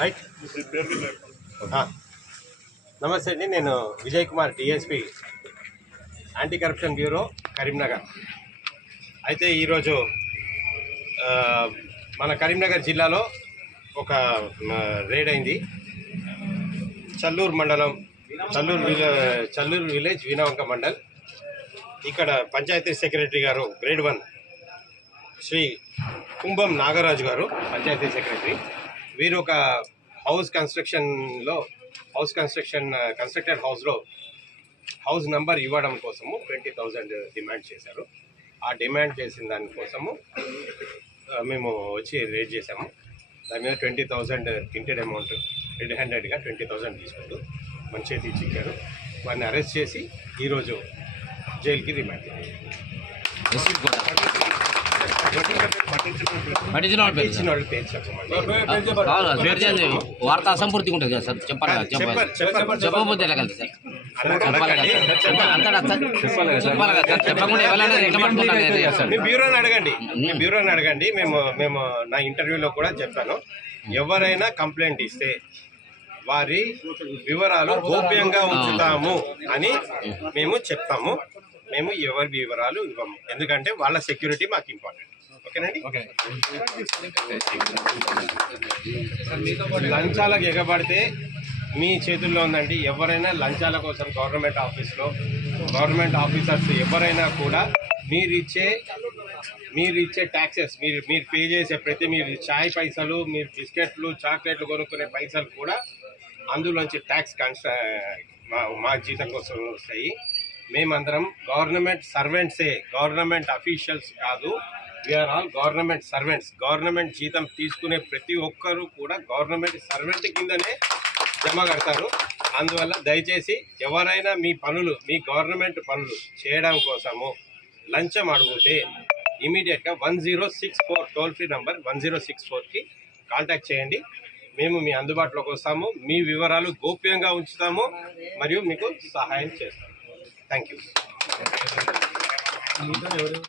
Right ah. నమస్తే అండి నేను Vijay Kumar DSP anti corruption bureau Karimnagar అయితే ఈరోజు మన కరీంనగర్ జిల్లాలో ఒక రేడ్ అయింది చల్లూరు మండలం చల్లూరు చల్లూరు విలేజ్ వినవంక మండల్ ఇక్కడ పంచాయతీ సెక్రటరీ గారు గ్రేడ్ వన్ శ్రీ కుంభం నాగరాజు గారు పంచాయతీ సెక్రటరీ మీరు ఒక హౌస్ కన్స్ట్రక్షన్లో హౌస్ కన్స్ట్రక్షన్ కన్స్ట్రక్టెడ్ హౌస్లో హౌస్ నెంబర్ ఇవ్వడం కోసము ట్వంటీ థౌజండ్ డిమాండ్ చేశారు ఆ డిమాండ్ చేసిన దానికోసము మేము వచ్చి రేట్ చేసాము దాని మీద twenty thousand tainted amount red హండ్రెడ్గా twenty thousand తీసుకుంటూ మంచిగా చేతి ఇచ్చారు వాడిని అరెస్ట్ చేసి ఈరోజు జైలుకి రిమాండ్ చేశారు వార్త అసంపూర్తిగా ఉంటుంది కదా సార్ చెప్పాలి చెప్పాలి చెప్పకపోతే ఎలాగండి సార్ బ్యూరోని అడగండి బ్యూరోని అడగండి మేము మేము నా ఇంటర్వ్యూలో కూడా చెప్పాను ఎవరైనా కంప్లైంట్ ఇస్తే వారి వివరాలు గోప్యంగా ఉంచుతాము అని మేము చెప్తాము మేము ఎవరి వివరాలు ఇవ్వము ఎందుకంటే వాళ్ళ సెక్యూరిటీ మాకు ఇంపార్టెంట్ ఓకేనండి లంచాలకు ఎగబడితే మీ చేతుల్లో ఉందండి ఎవరైనా లంచాల కోసం గవర్నమెంట్ ఆఫీస్లో గవర్నమెంట్ ఆఫీసర్స్ ఎవరైనా కూడా మీరు ఇచ్చే మీరు ఇచ్చే ట్యాక్సెస్ మీరు మీరు పే చేసే ప్రతి మీరు చాయ్ పైసలు మీరు బిస్కెట్లు చాక్లెట్లు కొనుక్కునే పైసలు కూడా అందులోంచి ట్యాక్స్ కన్స్ట్ర మా మా జీతం కోసం వస్తాయి మేమందరం గవర్నమెంట్ సర్వెంట్సే గవర్నమెంట్ అఫీషియల్స్ కాదు we are all government servants government జీతం తీసుకునే ప్రతి ఒక్కరూ కూడా గవర్నమెంట్ సర్వెంట్ కిందనే జమ కడతారు అందువల్ల దయచేసి ఎవరైనా మీ పనులు మీ గవర్నమెంట్ పనులు చేయడం కోసము లంచం అడిగితే ఇమీడియట్గా one zero six four toll free number one zero six ఫోర్కి కాంటాక్ట్ చేయండి మేము మీ అందుబాటులోకి వస్తాము మీ వివరాలు గోప్యంగా ఉంచుతాము మరియు మీకు సహాయం చేస్తాము థ్యాంక్ యూ